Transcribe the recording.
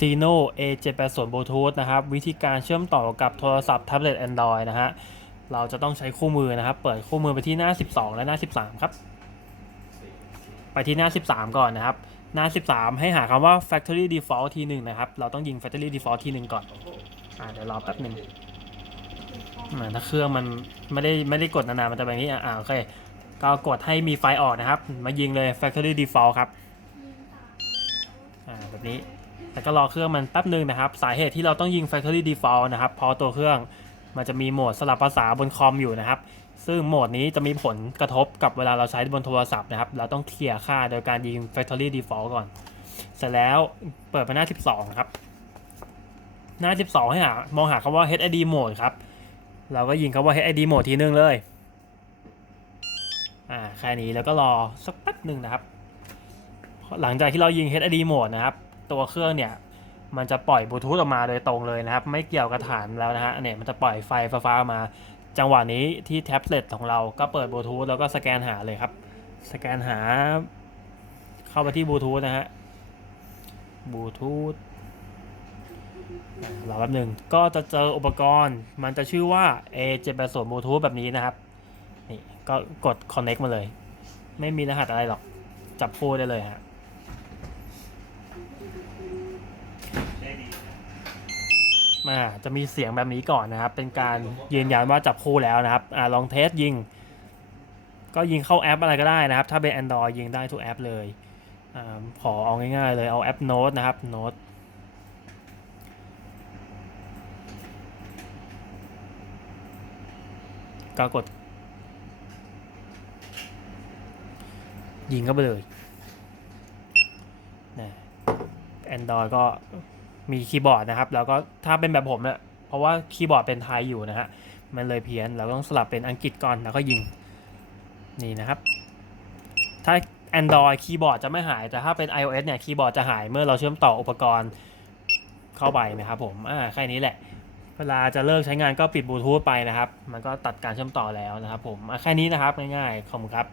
Casino A780 Bluetooth นะครับ วิธีการเชื่อมต่อกับโทรศัพท์แท็บเล็ต Android นะฮะ เราจะต้องใช้คู่มือนะครับ เปิดคู่มือไปที่หน้า 12 และหน้า 13 ครับ ไปที่หน้า 13 ก่อนนะครับ หน้า 13 ให้หาคำว่า factory default ทีหนึ่งนะครับ เราต้องยิง factory default ทีหนึ่งก่อน อ่าเดี๋ยวรอแป๊บหนึ่งถ้าเครื่องมันไม่ได้ไม่ได้กดนานๆมันจะแบบนี้ อะอ่าโอเค ก็กดให้มีไฟออกนะครับ มายิงเลย factory default ครับ อ่าแบบนี้ แล้วก็รอเครื่องมันแป๊บหนึ่งนะครับ สาเหตุที่เราต้องยิง factory default นะครับเพราะตัวเครื่องมันจะมีโหมดสลับภาษาบนคอมอยู่นะครับ ซึ่งโหมดนี้จะมีผลกระทบกับเวลาเราใช้บนโทรศัพท์นะครับ เราต้องเคลียร์ค่าโดยการยิง factory default ก่อน เสร็จแล้วเปิดไปหน้า 12 ครับ หน้า 12 ให้หามองหาคำว่า HID mode ครับ เราก็ยิงคำว่า HID mode ทีนึงเลย อ่าแค่นี้แล้วก็รอสักแป๊บหนึ่งนะครับ หลังจากที่เรายิง HID mode นะครับ ตัวเครื่องเนี่ยมันจะปล่อยบลูทูธออกมาโดยตรงเลยนะครับ ไม่เกี่ยวกับฐานแล้วนะฮะเนี่ยมันจะปล่อยไฟฟ้ามา จังหวะนี้ที่แท็บเล็ตของเราก็เปิดบลูทูธแล้วก็สแกนหาเลยครับ สแกนหา เข้าไปที่บลูทูธนะฮะบลูทูธรอแป๊บหนึ่งก็จะเจออุปกรณ์ มันจะชื่อว่า A780 Bluetooth แบบนี้นะครับ นี่ก็กด connect มาเลย ไม่มีรหัสอะไรหรอก จับคู่ได้เลยฮะ มาจะมีเสียงแบบนี้ก่อนนะครับ เป็นการยืนยันว่าจับคู่แล้วนะครับอ่าลองเทสยิง ก็ยิงเข้าแอปอะไรก็ได้นะครับ ถ้าเป็น Android ยิงได้ทุกแอปเลยอขอเอาง่ายๆเลยเอาแอป Note นะครับ Note ก็กด ยิงเข้าไปเลยนะ Android ก็ มีคีย์บอร์ดนะครับ แล้วก็ถ้าเป็นแบบผมเนี่ยเพราะว่าคีย์บอร์ดเป็นไทยอยู่นะฮะมันเลยเพี้ยนเราต้องสลับเป็นอังกฤษก่อนแล้วก็ยิงนี่นะครับ ถ้า Android คีย์บอร์ดจะไม่หาย แต่ถ้าเป็น iOS เนี่ยคีย์บอร์ดจะหายเมื่อเราเชื่อมต่ออุปกรณ์เข้าไปนะครับผมอ่าแค่นี้แหละ เวลาจะเลิกใช้งานก็ปิดบลูทูธไปนะครับ มันก็ตัดการเชื่อมต่อแล้วนะครับผมอะแค่นี้นะครับง่ายๆขอบคุณครับ